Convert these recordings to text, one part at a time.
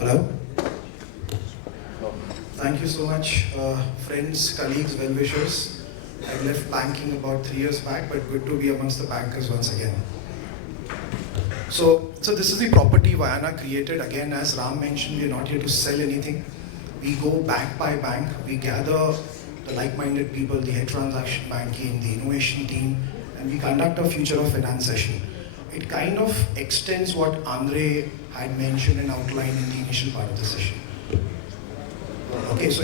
Hello. Thank you so much, friends, colleagues, well-wishers. I left banking about 3 years back, but good to be amongst the bankers once again. So this is the property Vayana created. Again, as Ram mentioned, we are not here to sell anything. We go bank by bank. We gather the like-minded people, the head transaction banking, the innovation team, and we conduct a future of finance session. It kind of extends what Andre had mentioned and outlined in the initial part of the session. Okay, so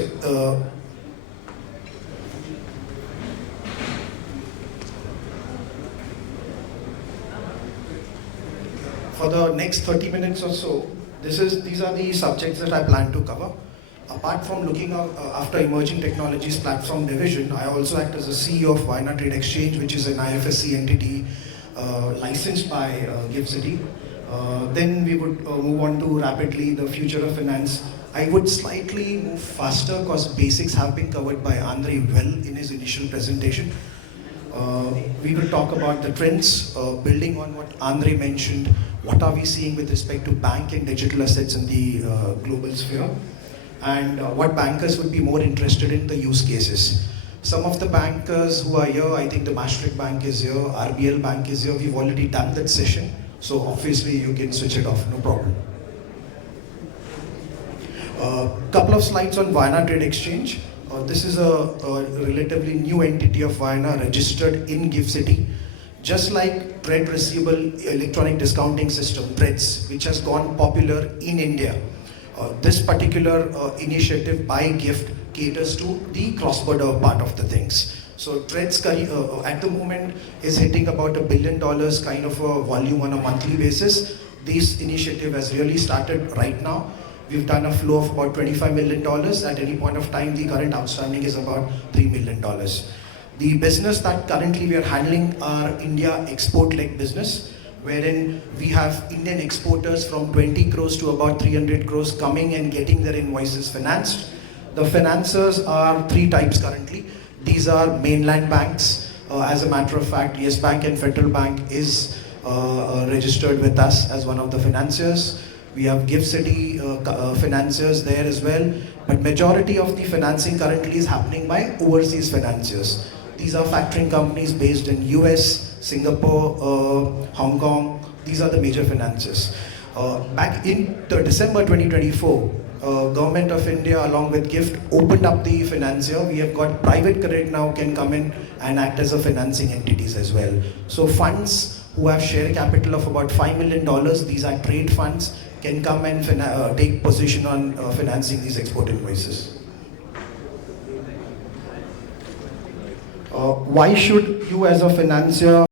for the next 30 minutes or so, these are the subjects that I plan to cover. Apart from looking after emerging technologies platform division, I also act as the CEO of Vayana Trade Exchange, which is an IFSC entity licensed by GIFT City. Then we would move on to rapidly the future of finance. I would slightly move faster because basics have been covered by Andre well in his initial presentation. We will talk about the trends, building on what Andre mentioned. What are we seeing with respect to bank and digital assets in the global sphere? And what bankers would be more interested in the use cases. Some of the bankers who are here, I think the Maastricht Bank is here, RBL Bank is here. We've already done that session. So obviously you can switch it off, no problem. Couple of slides on Vayana Trade Exchange. This is a relatively new entity of Vayana registered in GIFT City. Just like Trade Receivable Electronic Discounting System, TREDS, which has gone popular in India. This particular initiative by GIFT caters to the cross-border part of the things. So TREDS at the moment is hitting about $1 billion kind of a volume on a monthly basis. This initiative has really started right now. We've done a flow of about $25 million. At any point of time, the current outstanding is about $3 million. The business that currently we are handling are India export leg business, wherein we have Indian exporters from 20 crores to about 300 crores coming and getting their invoices financed. The financiers are three types currently. These are mainland banks. As a matter of fact, Yes Bank and Federal Bank is registered with us as one of the financiers. We have GIFT City financiers there as well. But majority of the financing currently is happening by overseas financiers. These are factoring companies based in US, Singapore, Hong Kong. These are the major financiers. Back in December 2024, Government of India along with GIFT opened up the financier. We have got private credit now can come in and act as a financing entities as well. So funds who have share capital of about $5 million, these are trade funds, can come and take position on financing these export invoices. Why should you as a financier,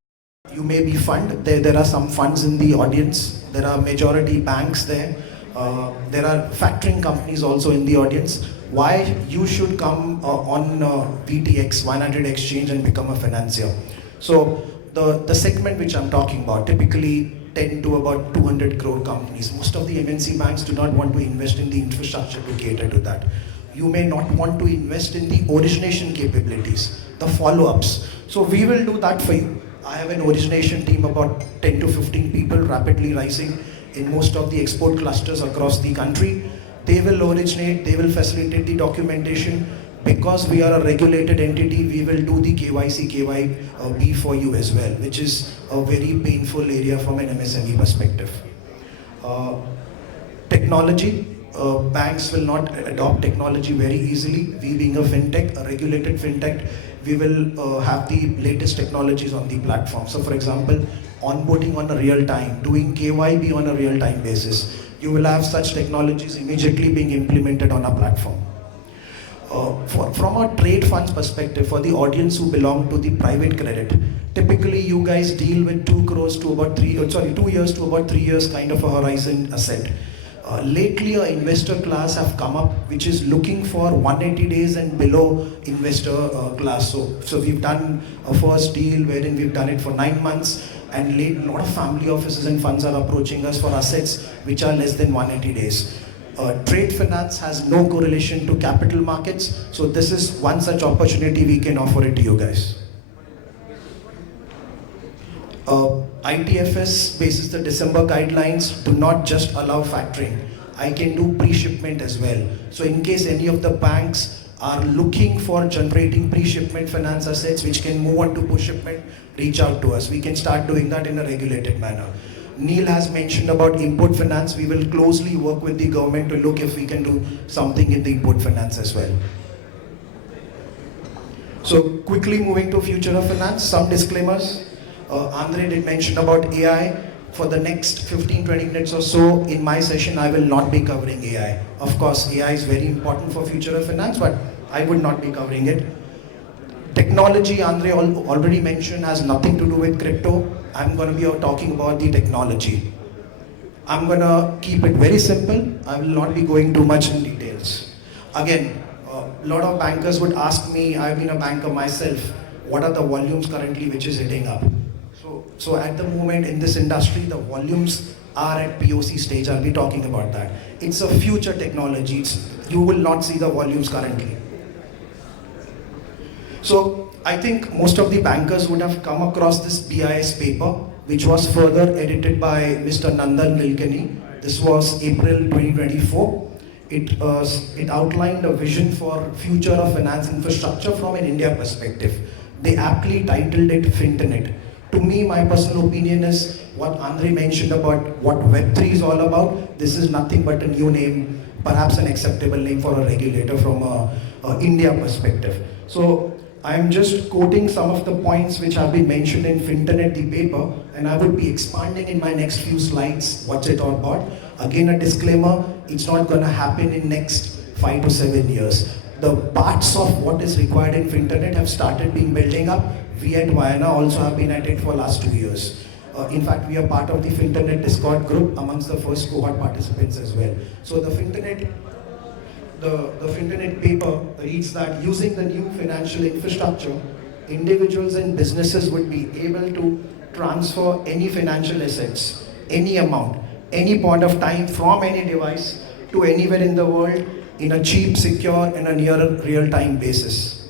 you may be fund, there are some funds in the audience, there are majority banks there, there are factoring companies also in the audience. Why you should come on VTX 100 exchange and become a financier? So the segment which I'm talking about, typically 10 to about 200 crore companies. Most of the MNC banks do not want to invest in the infrastructure to cater to that. You may not want to invest in the origination capabilities, the follow-ups. So we will do that for you. I have an origination team about 10 to 15 people rapidly rising in most of the export clusters across the country. They will originate, they will facilitate the documentation. Because we are a regulated entity, we will do the KYC, KYB for you as well, which is a very painful area from an MSME perspective. Technology, banks will not adopt technology very easily. We being a fintech, a regulated fintech, we will have the latest technologies on the platform. So for example, onboarding on a real time, doing KYB on a real time basis. You will have such technologies immediately being implemented on our platform. From a trade funds perspective, for the audience who belong to the private credit, typically you guys deal with 2 years to about 3 years kind of a horizon asset. Lately, an investor class have come up which is looking for 180 days and below investor class. So we've done a first deal wherein we've done it for 9 months, and a lot of family offices and funds are approaching us for assets which are less than 180 days. Trade finance has no correlation to capital markets, so this is one such opportunity we can offer it to you guys. ITFS basis the December guidelines do not just allow factoring. I can do pre-shipment as well. So in case any of the banks are looking for generating pre-shipment finance assets which can move on to post-shipment, reach out to us. We can start doing that in a regulated manner. Neil has mentioned about import finance. We will closely work with the government to look if we can do something in the import finance as well. So quickly moving to future of finance, some disclaimers. Andre did mention about AI. For the next 15-20 minutes or so in my session, I will not be covering AI. Of course, AI is very important for future of finance, but I would not be covering it. Technology, Andre already mentioned, has nothing to do with crypto. I'm going to be talking about the technology. I'm going to keep it very simple. I will not be going too much in details. Again, a lot of bankers would ask me, I've been a banker myself, what are the volumes currently which is hitting up? So at the moment in this industry, the volumes are at POC stage. I'll be talking about that. It's a future technology. You will not see the volumes currently. So I think most of the bankers would have come across this BIS paper, which was further edited by Mr. Nandan Nilekani. This was April 2024. It outlined a vision for future of finance infrastructure from an India perspective. They aptly titled it Finternet. To me, my personal opinion is what Andre mentioned about what Web3 is all about. This is nothing but a new name, perhaps an acceptable name for a regulator from a India perspective. So I'm just quoting some of the points which have been mentioned in Finternet, the paper, and I would be expanding in my next few slides what's it all about. Again, a disclaimer, it's not going to happen in next 5 to 7 years. The parts of what is required in Finternet have started being building up. We at Vienna also have been at it for last 2 years. In fact, we are part of the Finternet Discord group amongst the first cohort participants as well. So the Finternet paper reads that using the new financial infrastructure, individuals and businesses would be able to transfer any financial assets, any amount, any point of time from any device to anywhere in the world in a cheap, secure and a near real-time basis.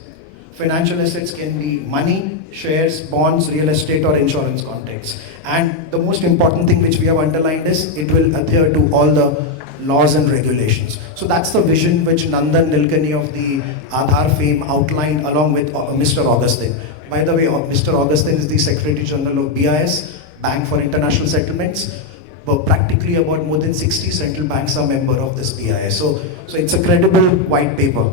Financial assets can be money, shares, bonds, real estate or insurance contracts. And the most important thing which we have underlined is it will adhere to all the laws and regulations. So that's the vision which Nandan Nilekani of the Aadhaar fame outlined along with Mr. Augustine. By the way, Mr. Augustine is the Secretary General of BIS, Bank for International Settlements. But practically about more than 60 central banks are member of this BIS. So it's a credible white paper.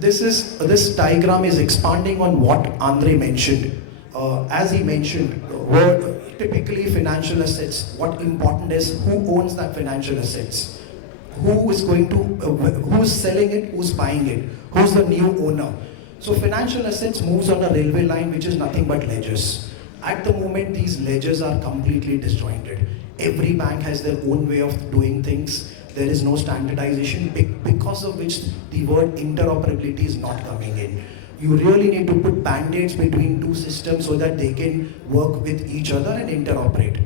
This diagram is expanding on what Andre mentioned. As he mentioned, typically financial assets, what important is who owns that financial assets, who is selling it, who's buying it, who's the new owner. So financial assets moves on a railway line which is nothing but ledgers. At the moment, these ledgers are completely disjointed. Every bank has their own way of doing things. There is no standardization, because of which the word interoperability is not coming in. You really need to put band-aids between two systems so that they can work with each other and interoperate.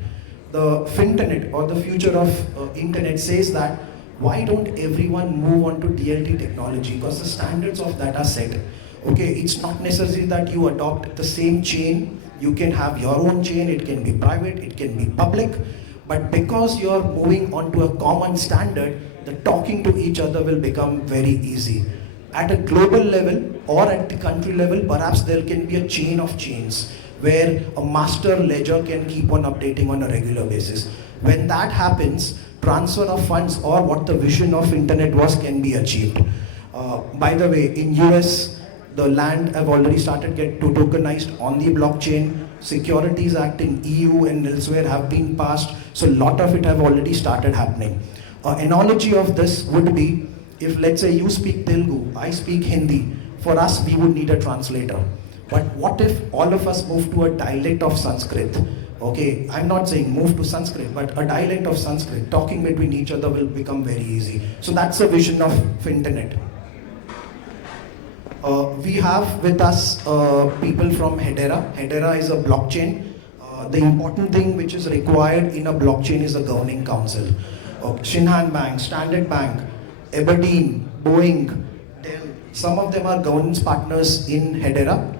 The Finternet or the future of internet says that why don't everyone move on to DLT technology, because the standards of that are set. Okay, it's not necessary that you adopt the same chain. You can have your own chain, it can be private, it can be public, but because you're moving on to a common standard, the talking to each other will become very easy. At a global level or at the country level, perhaps there can be a chain of chains where a master ledger can keep on updating on a regular basis. When that happens, transfer of funds or what the vision of internet was can be achieved. By the way, in US, the land have already started get tokenized on the blockchain. Securities Act in EU and elsewhere have been passed. So a lot of it have already started happening. Analogy of this would be, if let's say you speak Telugu, I speak Hindi, for us we would need a translator. But what if all of us move to a dialect of Sanskrit? Okay, I'm not saying move to Sanskrit, but a dialect of Sanskrit, talking between each other will become very easy. So that's a vision of Finternet. We have with us people from Hedera. Hedera is a blockchain. The important thing which is required in a blockchain is a governing council. Shinhan Bank, Standard Bank, Aberdeen, Boeing, Dell, some of them are governance partners in Hedera.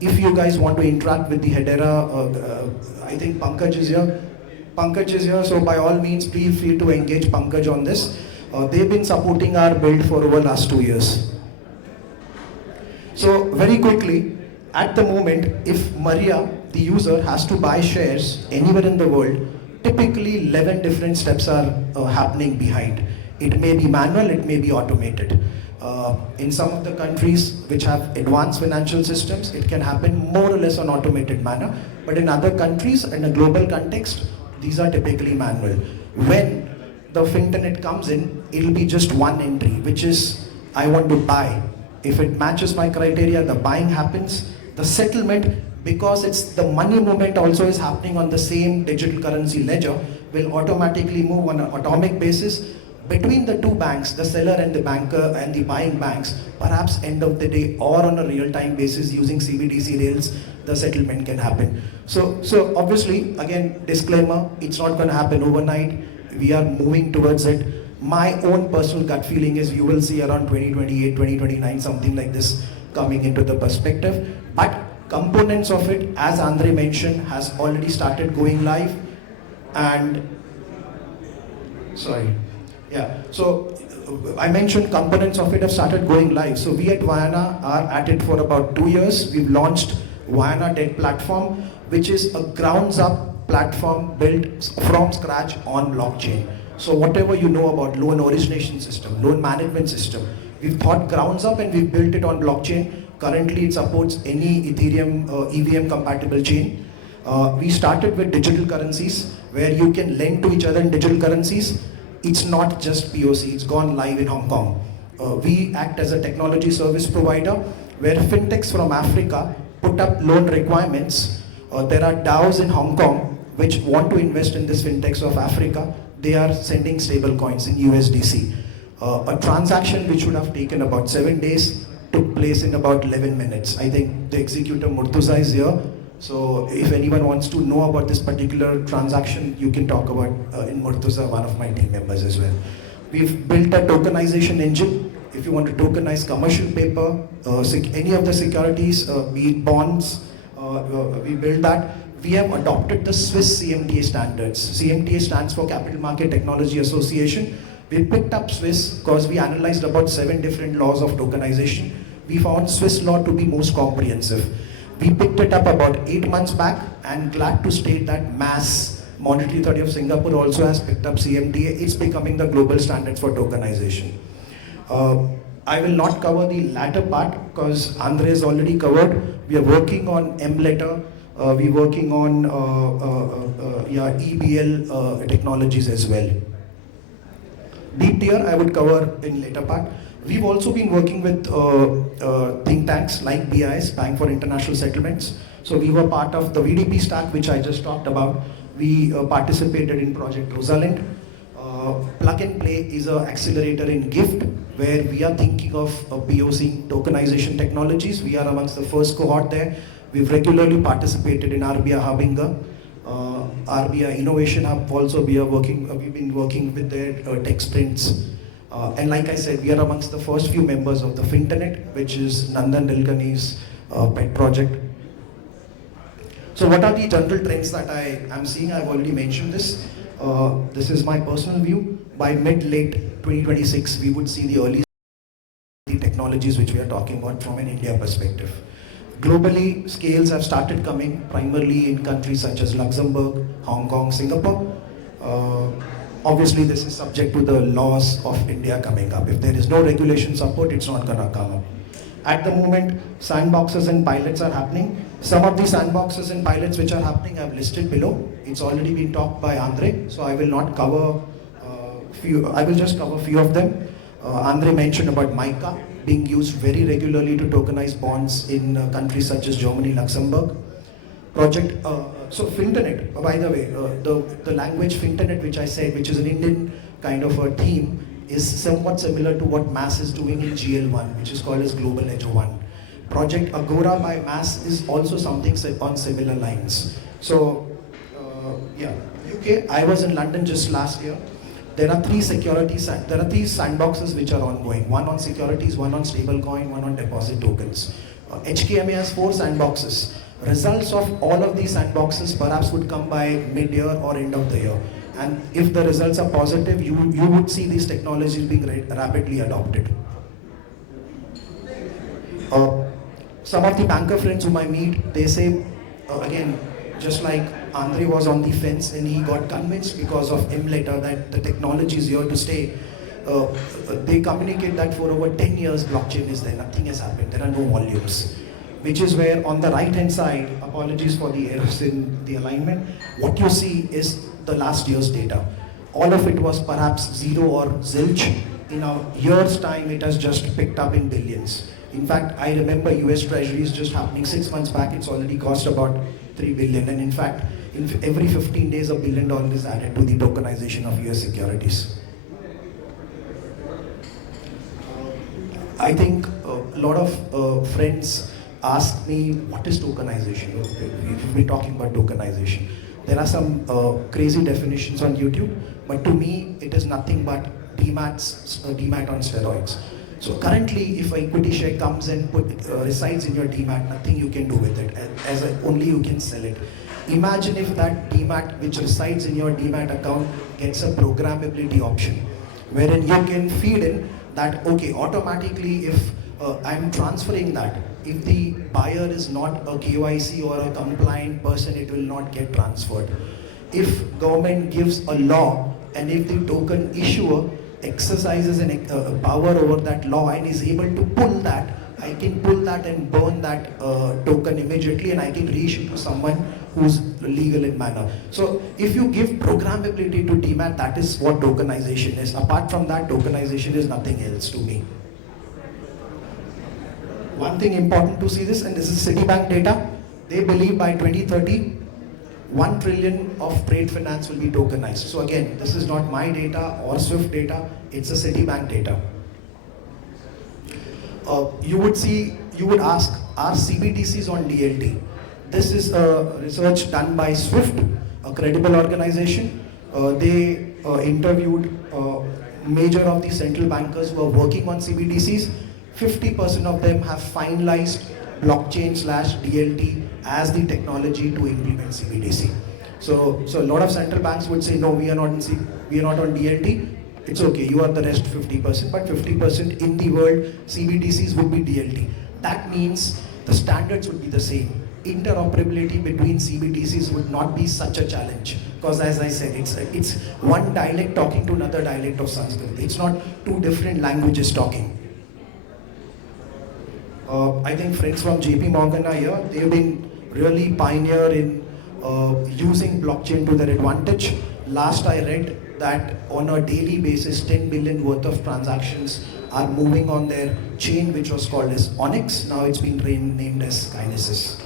If you guys want to interact with the Hedera, I think Pankaj is here. Pankaj is here, so by all means, feel free to engage Pankaj on this. They've been supporting our build for over last 2 years. So very quickly, at the moment, if Maria, the user, has to buy shares anywhere in the world, typically 11 different steps are happening behind. It may be manual, it may be automated. In some of the countries which have advanced financial systems, it can happen more or less on automated manner. But in other countries, in a global context, these are typically manual. When the Finternet comes in, it'll be just one entry, which is, I want to buy. If it matches my criteria, the buying happens. The settlement, because it's the money movement also is happening on the same digital currency ledger, will automatically move on an atomic basis between the two banks, the seller and the banker and the buying banks. Perhaps end of the day or on a real-time basis using CBDC rails, the settlement can happen. So obviously, again, disclaimer, it's not going to happen overnight. We are moving towards it. My own personal gut feeling is you will see around 2028, 2029, something like this coming into the perspective. But components of it, as Andre mentioned, has already started going live. And so I mentioned components of it have started going live. So we at Vayana are at it for about 2 years. We've launched Vayana Debt Platform, which is a grounds up platform built from scratch on blockchain. So whatever you know about loan origination system, loan management system, we've thought grounds up and we've built it on blockchain. Currently it supports any Ethereum EVM compatible chain. We started with digital currencies where you can lend to each other in digital currencies. It's not just POC, it's gone live in Hong Kong. We act as a technology service provider where fintechs from Africa put up loan requirements. There are DAOs in Hong Kong which want to invest in this fintechs of Africa. They are sending stable coins in USDC. A transaction which would have taken about 7 days took place in about 11 minutes. I think the executor Murtuza is here. So if anyone wants to know about this particular transaction, you can talk about in Murtuza, one of my team members as well. We've built a tokenization engine. If you want to tokenize commercial paper, any of the securities, be it bonds, we built that. We have adopted the Swiss CMTA standards. CMTA stands for Capital Market Technology Association. We picked up Swiss because we analyzed about 7 different laws of tokenization. We found Swiss law to be most comprehensive. We picked it up about 8 months back, and glad to state that MAS, Monetary Authority of Singapore, also has picked up CMTA. It's becoming the global standard for tokenization. I will not cover the latter part because Andre has already covered. We are working on M-letter. We're working on EBL technologies as well. Deep tier I would cover in later part. We've also been working with think tanks like BIS, Bank for International Settlements. So we were part of the VDP stack, which I just talked about. We participated in Project Rosalind. Plug and Play is an accelerator in GIFT, where we are thinking of POC tokenization technologies. We are amongst the first cohort there. We've regularly participated in RBI Hubbinga. RBI Innovation Hub also we've been working with their tech sprints. And like I said, we are amongst the first few members of the Finternet, which is Nandan Nilekani's pet project. So what are the general trends that I am seeing? I've already mentioned this. This is my personal view. By mid-late 2026, we would see the early technologies which we are talking about from an India perspective. Globally, scales have started coming primarily in countries such as Luxembourg, Hong Kong, Singapore. Obviously, this is subject to the laws of India coming up. If there is no regulation support, it's not going to come up. At the moment, sandboxes and pilots are happening. Some of the sandboxes and pilots which are happening I've listed below. It's already been talked by Andre, so I will not cover I will just cover a few of them. Andre mentioned about MICA being used very regularly to tokenize bonds in countries such as Germany, Luxembourg. So Finternet, by the way, the language Finternet which I said, which is an Indian kind of a theme, is somewhat similar to what MAS is doing in GL1, which is called as Global Ledger 1. Project Agora by MAS is also something on similar lines. So, UK, I was in London just last year. There are 3 sandboxes which are ongoing. One on securities, one on stablecoin, one on deposit tokens. HKMA has 4 sandboxes. Results of all of these sandboxes perhaps would come by mid-year or end of the year. And if the results are positive, you would see these technologies being rapidly adopted. Some of the banker friends whom I meet, they say, again, just like Andre was on the fence and he got convinced because of M-letter that the technology is here to stay. They communicate that for over 10 years blockchain is there, nothing has happened, there are no volumes. Which is where on the right hand side, apologies for the errors in the alignment, what you see is the last year's data. All of it was perhaps zero or zilch. In a year's time, it has just picked up in billions. In fact, I remember US Treasuries just happening 6 months back, it's already cost about 3 billion. And in fact, every 15 days, $1 billion is added to the tokenization of US securities. I think a lot of friends ask me, what is tokenization? We've been talking about tokenization. There are some crazy definitions on YouTube, but to me, it is nothing but demat on steroids. So currently, if an equity share comes and resides in your demat, nothing you can do with it, only you can sell it. Imagine if that demat which resides in your demat account gets a programmability option, wherein you can feed in that, okay, automatically if I'm transferring that, if the buyer is not a KYC or a compliant person, it will not get transferred. If government gives a law and if the token issuer exercises a power over that law and is able to pull that, I can pull that and burn that token immediately and I can reissue to someone who's legal in manner. So if you give programmability to demat, that is what tokenization is. Apart from that, tokenization is nothing else to me. One thing important to see this, and this is Citibank data, they believe by 2030, 1 trillion of trade finance will be tokenized. So again, this is not my data or SWIFT data, it's a Citibank data. You would ask, are CBDCs on DLT? This is research done by SWIFT, a credible organization. They interviewed major of the central bankers who are working on CBDCs. 50% of them have finalized blockchain/DLT as the technology to implement CBDC. So a lot of central banks would say, no, we are not on DLT. It's okay, you are the rest 50%, but 50% in the world, CBDCs would be DLT. That means the standards would be the same. Interoperability between CBDCs would not be such a challenge, because as I said, it's one dialect talking to another dialect of Sanskrit. It's not two different languages talking. I think friends from JP Morgan are here. They've been really pioneer in using blockchain to their advantage. Last I read that on a daily basis, 10 billion worth of transactions are moving on their chain, which was called as Onyx. Now it's been renamed as Kinesis.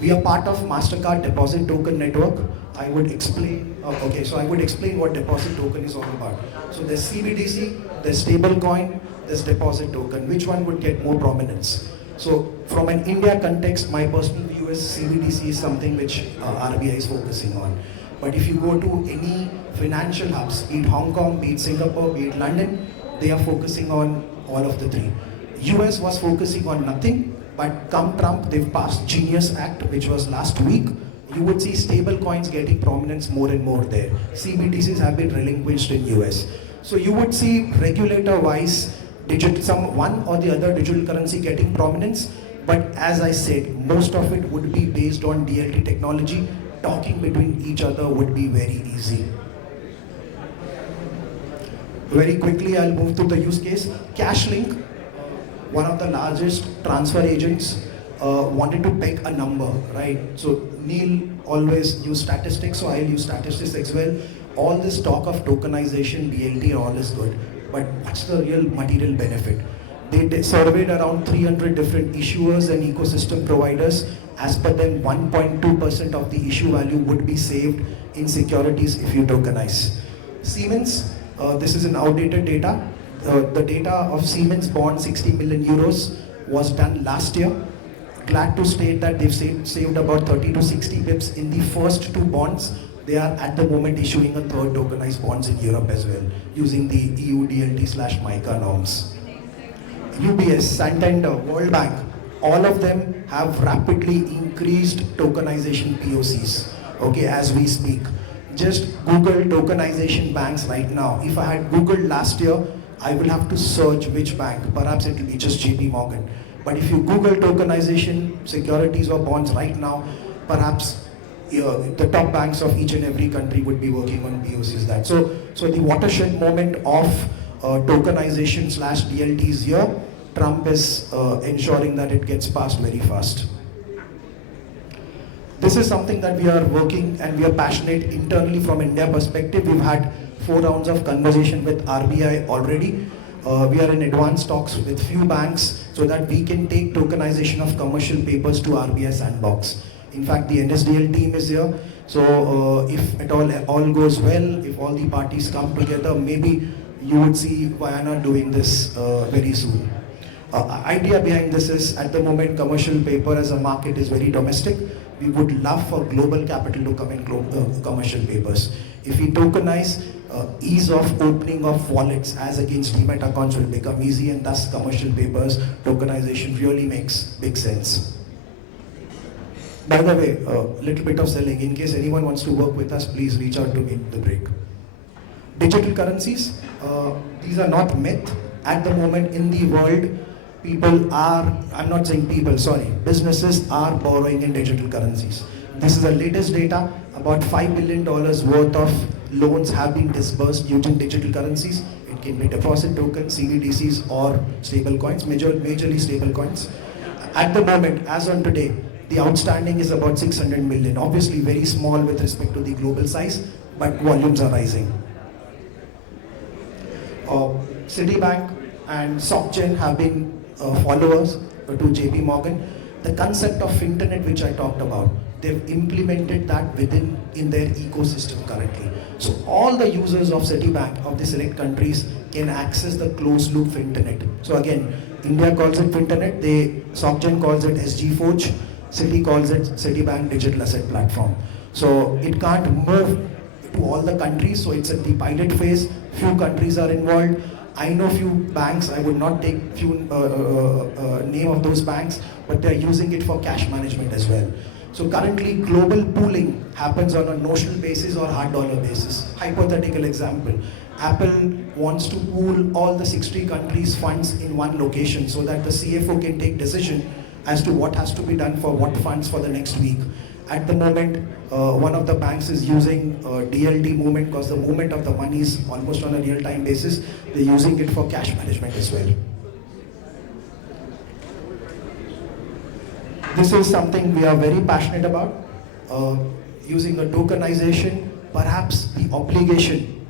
We are part of MasterCard Deposit Token Network. I would explain, I would explain what deposit token is all about. So there's CBDC, there's stablecoin, there's deposit token. Which one would get more prominence? So from an India context, my personal view is CBDC is something which RBI is focusing on. But if you go to any financial hubs, be it Hong Kong, be it Singapore, be it London, they are focusing on all of the three. US was focusing on nothing, but come Trump, they've passed Genius Act, which was last week. You would see stable coins getting prominence more and more there. CBDCs have been relinquished in US. So you would see regulator-wise, one or the other digital currency getting prominence, but as I said, most of it would be based on DLT technology. Talking between each other would be very easy. Very quickly, I'll move to the use case. CashLink, one of the largest transfer agents, wanted to peg a number, right? So Neil always used statistics, so I'll use statistics as well. All this talk of tokenization, DLT, all is good. But what's the real material benefit? They surveyed around 300 different issuers and ecosystem providers. As per them, 1.2% of the issue value would be saved in securities if you tokenize. Siemens, this is an outdated data. The data of Siemens bond, 60 million euros, was done last year. Glad to state that they've saved about 30 to 60 bips in the first two bonds. They are at the moment issuing a third tokenized bonds in Europe as well, using the EU DLT/MiCA norms. UBS, Santander, World Bank, all of them have rapidly increased tokenization POCs, okay, as we speak. Just Google tokenization banks right now. If I had Googled last year, I will have to search which bank. Perhaps it will be just JP Morgan. But if you Google tokenization securities or bonds right now, perhaps the top banks of each and every country would be working on POCs that. So the watershed moment of tokenization slash DLT is here. Trump is ensuring that it gets passed very fast. This is something that we are working and we are passionate internally from India perspective. We've had 4 rounds of conversation with RBI already. We are in advanced talks with few banks so that we can take tokenization of commercial papers to RBI sandbox. In fact, the NSDL team is here. So if at all goes well, if all the parties come together, maybe you would see Vienna doing this very soon. Idea behind this is, at the moment, commercial paper as a market is very domestic. We would love for global capital to come in commercial papers. If we tokenize, ease of opening of wallets as against demat accounts will become easy, and thus commercial papers tokenization really makes big sense. By the way, a little bit of selling. In case anyone wants to work with us, please reach out to me at the break. Digital currencies, these are not myth. At the moment in the world, people are, I'm not saying people, sorry, businesses are borrowing in digital currencies. This is the latest data. About $5 billion worth of loans have been disbursed using digital currencies. It can be deposit tokens, CBDCs, or stable coins, majorly stable coins. At the moment, as on today, the outstanding is about 600 million. Obviously very small with respect to the global size, but volumes are rising. Citibank and SocGen have been followers to JP Morgan. The concept of Finternet, which I talked about, they've implemented that in their ecosystem currently. So all the users of Citibank of the select countries can access the closed loop Finternet. So again, India calls it Finternet, SocGen calls it SG Forge, Citi calls it Citibank Digital Asset Platform. So it can't move to all the countries, so it's at the pilot phase. Few countries are involved. I know few banks, I would not take few name of those banks, but they're using it for cash management as well. So currently global pooling happens on a notional basis or hard dollar basis. Hypothetical example, Apple wants to pool all the 60 countries' funds in one location so that the CFO can take decision as to what has to be done for what funds for the next week. At the moment, one of the banks is using DLT movement because the movement of the money is almost on a real-time basis. They're using it for cash management as well. This is something we are very passionate about. Using the tokenization, perhaps the obligation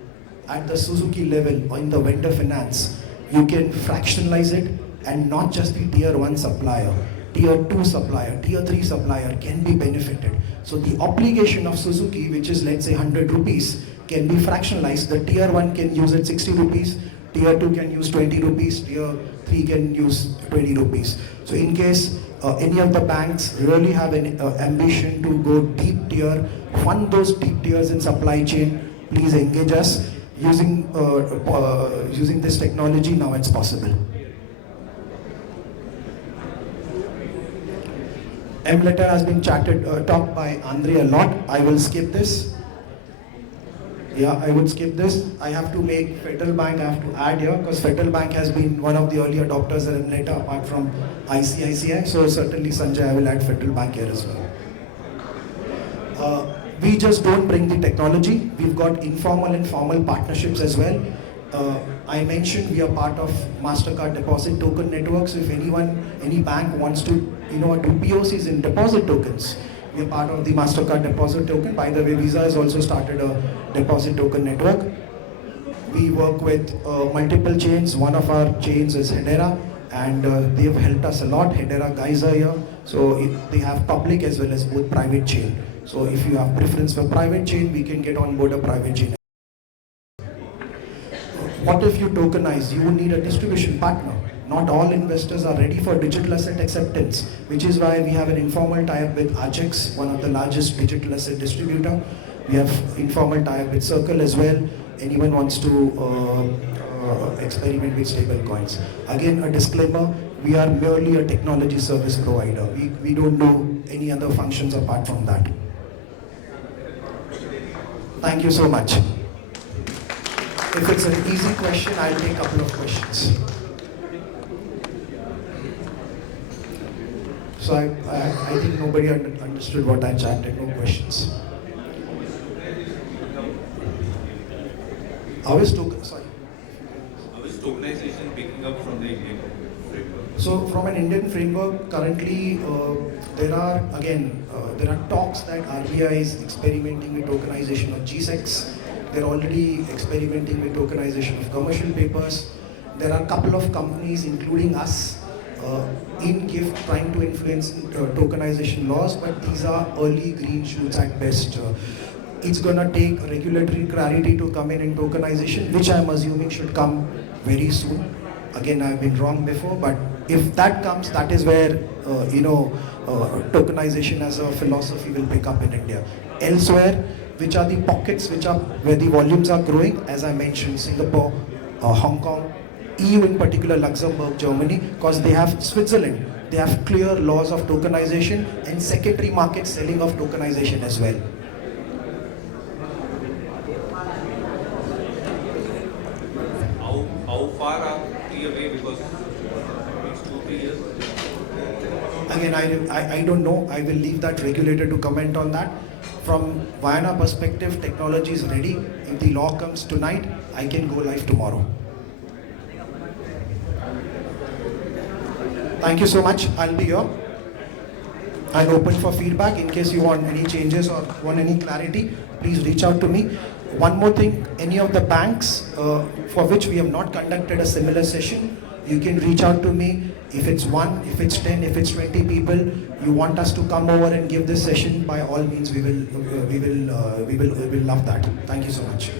at the Suzuki level or in the vendor finance, you can fractionalize it, and not just the tier 1 supplier. Tier 2 supplier, tier 3 supplier can be benefited. So the obligation of Suzuki, which is let's say 100 rupees, can be fractionalized. The tier 1 can use it 60 rupees, tier 2 can use 20 rupees, tier 3 can use 20 rupees. So in case any of the banks really have an ambition to go deep tier, fund those deep tiers in supply chain, please engage us. Using this technology, now it's possible. M-letter has been talked by Andre a lot. I will skip this. Yeah, I would skip this. I have to make Federal Bank, I have to add here, because Federal Bank has been one of the early adopters of M-letter apart from ICICI. So certainly, Sanjay, I will add Federal Bank here as well. We just don't bring the technology. We've got informal and formal partnerships as well. I mentioned we are part of MasterCard deposit token networks. If any bank wants to do POCs in deposit tokens, we are part of the MasterCard deposit token. By the way, Visa has also started a deposit token network. We work with multiple chains. One of our chains is Hedera, and they've helped us a lot. Hedera guys are here. So they have public as well as both private chain. So if you have preference for private chain, we can get on board a private chain. What if you tokenize? You need a distribution partner. Not all investors are ready for digital asset acceptance, which is why we have an informal tie-up with Ajax, one of the largest digital asset distributor. We have informal tie-up with Circle as well. Anyone wants to experiment with stable coins. Again, a disclaimer, We are merely a technology service provider. We don't do any other functions apart from that. Thank you so much. If it's an easy question, I'll take a couple of questions. So I think nobody understood what I chatted, no questions. How is tokenization picking up from the Indian framework? So from an Indian framework, currently there are talks that RBI is experimenting with tokenization of GSECs. They're already experimenting with tokenization of commercial papers. There are a couple of companies, including us, in GIFT trying to influence tokenization laws, but these are early green shoots at best. It's going to take regulatory clarity to come in tokenization, which I'm assuming should come very soon. Again, I've been wrong before, but if that comes, that is where tokenization as a philosophy will pick up in India. Elsewhere, which are the pockets where the volumes are growing, as I mentioned, Singapore, Hong Kong, EU in particular, Luxembourg, Germany, because they have Switzerland, they have clear laws of tokenization and secondary market selling of tokenization as well. How far are we away, because it's 2-3 years? Again, I don't know. I will leave that regulator to comment on that. From Vienna perspective, technology is ready. If the law comes tonight, I can go live tomorrow. Thank you so much. I'll be here. I'm open for feedback. In case you want any changes or want any clarity, please reach out to me. One more thing, any of the banks for which we have not conducted a similar session, you can reach out to me. If it's 1, if it's 10, if it's 20 people, you want us to come over and give this session, by all means, we will love that. Thank you so much.